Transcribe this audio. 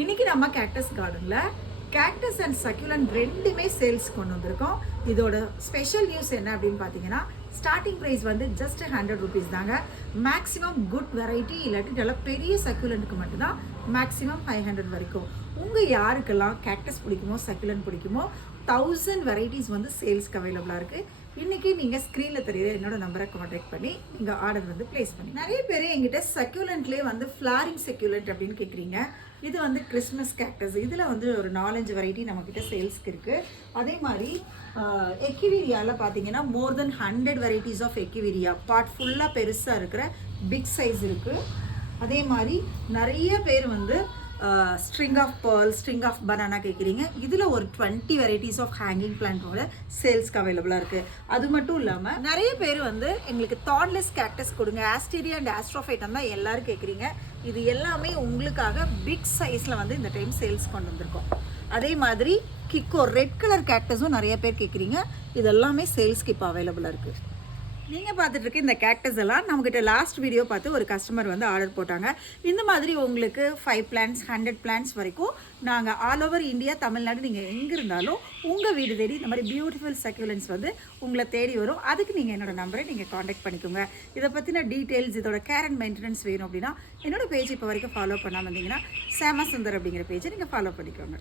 இன்னைக்கு நம்ம கேக்டஸ் கார்டன்ல கேக்டஸ் அண்ட் சக்யூலன்ட் ரெண்டுமே சேல்ஸ் கொண்டு வந்திருக்கோம். இதோட ஸ்பெஷல் நியூஸ் என்ன அப்படின்னு பார்த்தீங்கன்னா, ஸ்டார்டிங் ப்ரைஸ் வந்து ஜஸ்ட் 100 rupees தாங்க. மேக்ஸிமம் குட் வெரைட்டி இல்லாட்டி நல்ல பெரிய சக்யூலண்ட்டுக்கு மட்டும்தான் மேக்ஸிமம் 500 வரைக்கும். உங்கள் யாருக்கெல்லாம் கேக்டஸ் பிடிக்குமோ சக்யூலண்ட் பிடிக்குமோ 1000 வெரைட்டிஸ் வந்து சேல்ஸ்க்கு அவைலபிளாக இருக்குது. இன்றைக்கி நீங்கள் ஸ்க்ரீனில் தெரியுற என்னோட நம்பரை காண்டாக்ட் பண்ணி நீங்கள் ஆர்டர் வந்து ப்ளேஸ் பண்ணி. நிறைய பேர் எங்கிட்ட சக்யூலண்ட்லேயே வந்து ஃப்ளாரிங் சக்யூலண்ட் அப்படின்னு கேட்குறீங்க. இது வந்து கிறிஸ்மஸ் கேக்டஸ். இதில் வந்து ஒரு 4-5 வெரைட்டி நம்மக்கிட்ட சேல்ஸ்க்கு இருக்குது. அதே மாதிரி எக்கிவீரியாவில் பார்த்தீங்கன்னா மோர் தென் 100 வெரைட்டிஸ் ஆஃப் எக்கிவீரியா பார்ட் ஃபுல்லாக பெருசாக இருக்கிற பிக் சைஸ் இருக்குது. அதே மாதிரி நிறைய பேர் வந்து string of pearl, string of banana கேட்குறீங்க. இதில் ஒரு 20 வெரைட்டிஸ் ஆஃப் ஹேங்கிங் பிளான்ட்டோட சேல்ஸ்க்கு அவைலபிளாக இருக்குது. அது மட்டும் இல்லாமல் நிறைய பேர் வந்து எங்களுக்கு தாட்லெஸ் கேக்டஸ் கொடுங்க, ஆஸ்டீரியா அண்ட் ஆஸ்ட்ரோஃபைட்டம் தான் எல்லோரும் கேட்குறீங்க. இது எல்லாமே உங்களுக்காக பிக் சைஸில் வந்து இந்த டைம் சேல்ஸ் கொண்டு வந்திருக்கோம். அதே மாதிரி கிக்கோ ரெட் கலர் கேக்டஸும் நிறைய பேர் கேட்குறீங்க. இது எல்லாமே சேல்ஸ்க்கு இப்போ அவைலபிளாக இருக்குது. நீங்கள் பார்த்துட்டு இருக்க இந்த கேக்டஸ் எல்லாம் நம்மக்கிட்ட லாஸ்ட் வீடியோ பார்த்து ஒரு கஸ்டமர் வந்து ஆர்டர் போட்டாங்க. இந்த மாதிரி உங்களுக்கு 5 plants 100 plants வரைக்கும் நாங்கள் ஆல் ஓவர் இந்தியா, தமிழ்நாடு, நீங்கள் எங்கே இருந்தாலும் உங்கள் வீடு தேடி இந்த மாதிரி பியூட்டிஃபுல் சக்யூலன்ஸ் வந்து உங்களை தேடி வரும். அதுக்கு நீங்கள் என்னோடய நம்பரை நீங்கள் காண்டாக்ட் பண்ணிக்கோங்க. இதை பற்றின டீட்டெயில்ஸ், இதோட கேர் அண்ட் மெயின்டெனன்ஸ் வேணும் அப்படின்னா என்னோடய பேஜ் இப்போ வரைக்கும் ஃபாலோ பண்ணாமல் இருந்தீங்கன்னா சேமசுந்தர் அப்படிங்கிற பேஜை நீங்கள் ஃபாலோ பண்ணிக்கோங்க.